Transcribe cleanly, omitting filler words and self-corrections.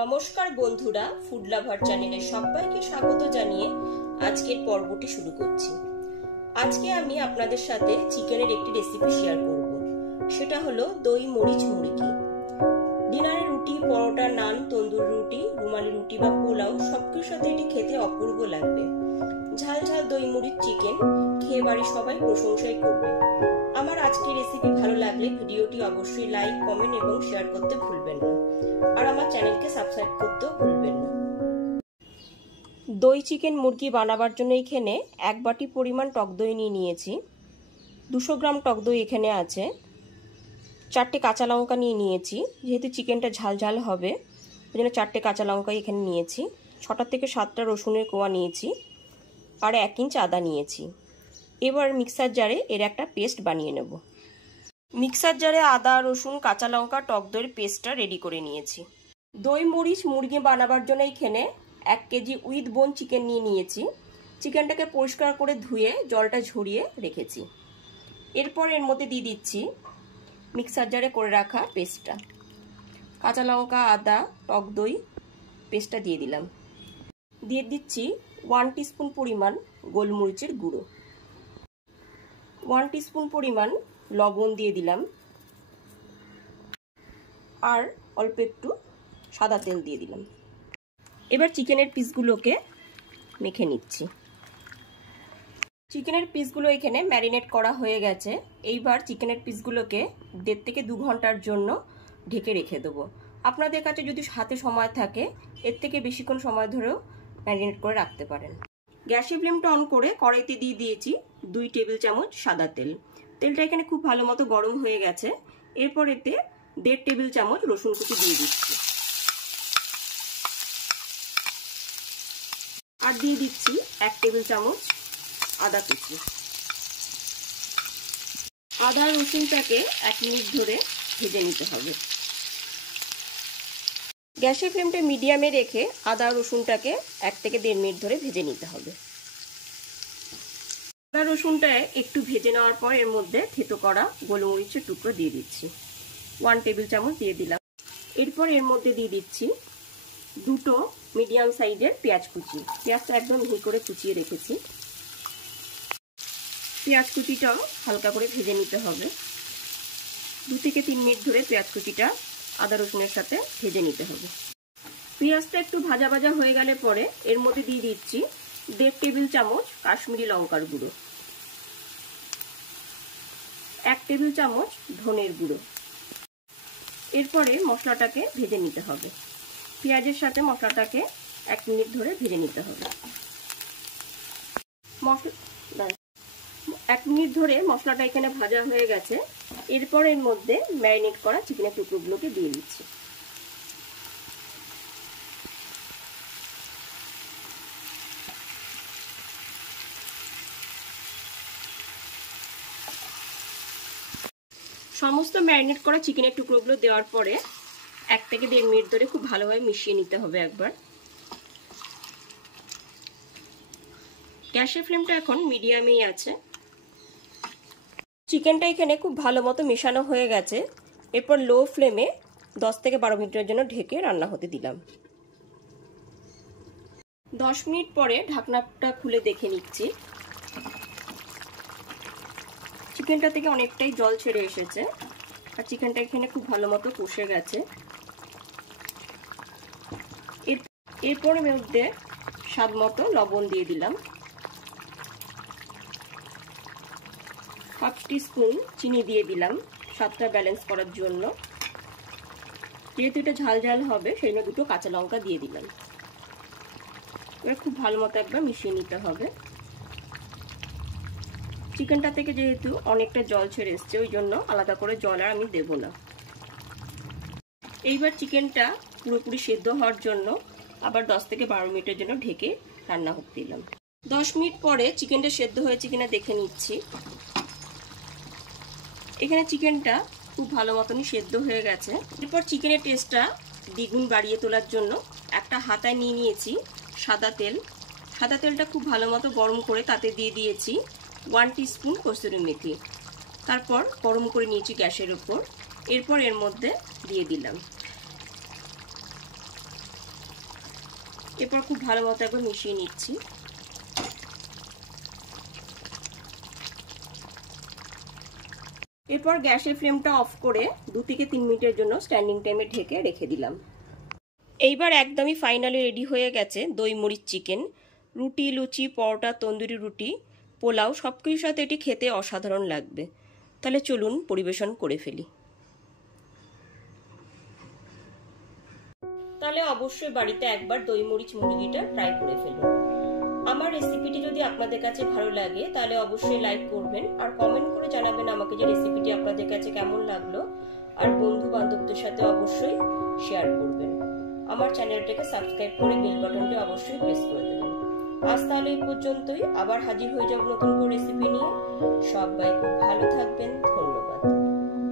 নমস্কার বন্ধুরা, food lover চ্যানেলে সবাইকে স্বাগত জানিয়ে আজকের পর্বটি শুরু করছি। আজকে আমি আপনাদের সাথে চিকেনের একটি রেসিপি শেয়ার করব। সেটা হলো দই মরিচ মুরগি। ডিনারে রুটি, পরোটা, নান, তন্দুর রুটি, রুমালি রুটি বা পোলাও সবকিছুর সাথে এটি খেতে অপূর্ব লাগবে। ঝাল ঝাল দই মরিচ চিকেন খেয়ে বাড়ি সবাই প্রশংসাই করবে। আমার আজকের রেসিপি ভালো লাগলে ভিডিওটি অবশ্যই লাইক, কমেন্ট এবং শেয়ার করতে ভুলবেন না। আর আমার চ্যানেলকে সাবস্ক্রাইব করতেও ভুলবেন না। দই চিকেন মুরগি বানাবার জন্য এখানে 1 বাটি পরিমাণ টক দই নিয়েছি। 200 গ্রাম টক দই এখানে আছে। 4টে কাঁচা লঙ্কা নিয়েছি, যেহেতু চিকেনটা ঝাল ঝাল হবে ওই জন্য 4টে কাঁচা লঙ্কা এখানে নিয়েছি। 6টা থেকে 7টা রসুনের কোয়া নিয়েছি আর 1 ইঞ্চ আদা নিয়েছি। এবার মিক্সার জারে এর একটা পেস্ট বানিয়ে নেব। মিক্সার জারে আদা, রসুন, কাঁচা লঙ্কা, টক দইয়ের পেস্টটা রেডি করে নিয়েছি। দই মরিচ মুরগি বানাবার জন্য এখানে 1 কেজি উইথ বোন চিকেন নিয়েছি। চিকেনটাকে পরিষ্কার করে ধুয়ে জলটা ঝরিয়ে রেখেছি। এরপর এর মধ্যে দিয়ে দিচ্ছি মিক্সার জারে করে রাখা পেস্টটা। কাঁচা লঙ্কা, আদা, টক দই পেস্টটা দিয়ে দিলাম। দিয়ে দিচ্ছি 1 টিস্পুন পরিমাণ গোলমরিচের গুঁড়ো, 1 টিস্পুন পরিমাণ লবণ দিয়ে দিলাম আর অল্প একটু সাদা তেল দিয়ে দিলাম। এবার চিকেনের পিসগুলোকে মেখে নিচ্ছি। চিকেনের পিসগুলো এখানে ম্যারিনেট করা হয়ে গেছে। এইবার চিকেনের পিসগুলোকে 1.5 থেকে 2 ঘন্টার জন্য ঢেকে রেখে দেবো। আপনাদের কাছে যদি হাতে সময় থাকে এর থেকে বেশিক্ষণ সময় ধরেও ম্যারিনেট করে রাখতে পারেন। গ্যাসের ফ্লেমটা অন করে কড়াইতে দিয়ে দিয়েছি 2 টেবিল চামচ সাদা তেল। তেলটা এখানে খুব ভালো মতো গরম হয়ে গেছে। এরপর এতে 1.5 টেবিল চামচ রসুন কুচি দিয়ে দিচ্ছি আর দিয়ে দিচ্ছি 1 টেবিল চামচ আদা কুচি। আদা রসুনটাকে 1 মিনিট ধরে ভেজে নিতে হবে। গ্যাসের ফ্লেমটা মিডিয়ামে রেখে আদা রসুনটাকে 1 থেকে 1.5 মিনিট ধরে ভেজে নিতে হবে। আদা রসুনটা একটু ভেজে নেওয়ার পর এর মধ্যে থেতো করা গোলমরিচের টুকরো দিয়ে দিচ্ছি। 1 টেবিল চামচ দিয়ে দিলাম। এরপর এর মধ্যে দিয়ে দিচ্ছি 2টো মিডিয়াম সাইজের পেঁয়াজ কুচি। পেঁয়াজটা একদম মিহি করে কুচিয়ে রেখেছি। পেঁয়াজ কুচিটাও হালকা করে ভেজে নিতে হবে। 2 থেকে 3 মিনিট ধরে পেঁয়াজ কুচিটা আদা রসুনের সাথে ভেজে নিতে হবে। পেঁয়াজটা একটু ভাজা ভাজা হয়ে গেলে পরে এর মধ্যে দিয়ে দিচ্ছি 1.5 টেবিল চামচ কাশ্মীরি লঙ্কার গুঁড়ো, 1 টেবিল চামচ ধনের গুঁড়ো। এরপরে মশলাটাকে ভেজে নিতে হবে। পেঁয়াজের সাথে মশলাটাকে 1 মিনিট ধরে ভেজে নিতে হবে। 1 মিনিট ধরে মশলাটা এখানে ভাজা হয়ে গেছে। এরপর এর মধ্যে ম্যারিনেট করা চিকেনের টুকরোগুলোকে দিয়ে দিচ্ছি। সমস্ত ম্যারিনেট করা চিকেনের টুকরোগুলো দেওয়ার পরে 1 থেকে 1.5 মিনিট ধরে খুব ভালোভাবে মিশিয়ে নিতে হবে একবার। গ্যাসের ফ্লেমটা এখন মিডিয়ামেই আছে। চিকেনটা এখানে খুব ভালো মতো মেশানো হয়ে গেছে। এরপর লো ফ্লেমে 10 থেকে 12 মিনিটের জন্য ঢেকে রান্না হতে দিলাম। 10 মিনিট পরে ঢাকনাটা খুলে দেখে নিচ্ছি। চিকেনটা থেকে অনেকটাই জল ছেড়ে এসেছে আর চিকেনটা এখানে খুব ভালো মতো কষে গেছে। এরপর মধ্যে স্বাদ মতো লবণ দিয়ে দিলাম। 1/2 টিস্পুন চিনি দিয়ে দিলাম স্বাদটা ব্যালেন্স করার জন্য। যেহেতু এটা ঝাল ঝাল হবে সেই জন্য 2টো কাঁচা লঙ্কা দিয়ে দিলাম। এবার খুব ভালো মতো একবার মিশিয়ে নিতে হবে। চিকেনটা থেকে যেহেতু অনেকটা জল ছেড়ে এসছে ওই জন্য আলাদা করে জল আর আমি দেব না। এইবার চিকেনটা পুরোপুরি সেদ্ধ হওয়ার জন্য আবার 10 থেকে 12 মিনিটের জন্য ঢেকে রান্না হতে দিলাম। 10 মিনিট পরে চিকেনটা সেদ্ধ হয়েছে কিনা দেখে নিচ্ছি। এখানে চিকেনটা খুব ভালো মতনই সেদ্ধ হয়ে গেছে। এরপর চিকেনের টেস্টটা দ্বিগুণ বাড়িয়ে তোলার জন্য একটা হাতায় নিয়েছি সাদা তেল। সাদা তেলটা খুব ভালো মতো গরম করে তাতে দিয়ে দিয়েছি 1 টিস্পুন কসুরি মেথি। তারপর গরম করে নিয়েছি গ্যাসের উপর। এরপর এর মধ্যে দিয়ে দিলাম এরপর খুব ভালো মতো একবার মিশিয়ে নিচ্ছি। এরপর গ্যাসের ফ্লেমটা অফ করে 2 থেকে 3 মিনিটের জন্য স্ট্যান্ডিং টাইমে ঢেকে রেখে দিলাম। এইবার একদমই ফাইনালি রেডি হয়ে গেছে দই মরিচ চিকেন। রুটি, লুচি, পরোটা, তন্দুরি রুটি, পোলাও সবকিছুর সাথে এটি খেতে অসাধারণ লাগবে। তাহলে চলুন পরিবেশন করে ফেলি। তাহলে অবশ্যই বাড়িতে একবার দই মরিচ মুরগিটা ট্রাই করে ফেলুন। আমার রেসিপিটি যদি আপনাদের কাছে ভালো লাগে তাহলে অবশ্যই লাইক করবেন আর কমেন্ট করে জানাবেন আমাকে যে রেসিপিটি আপনাদের কাছে কেমন লাগলো। আর বন্ধু বান্ধবদের সাথে অবশ্যই শেয়ার করবেন। আমার চ্যানেলটাকে সাবস্ক্রাইব করে বেল বাটনটি অবশ্যই প্রেস করে দেবেন। আজ তাহলে এই পর্যন্তই, আবার হাজির হয়ে যাব নতুন কোনো রেসিপি নিয়ে। সবাই খুব ভালো থাকবেন। ধন্যবাদ।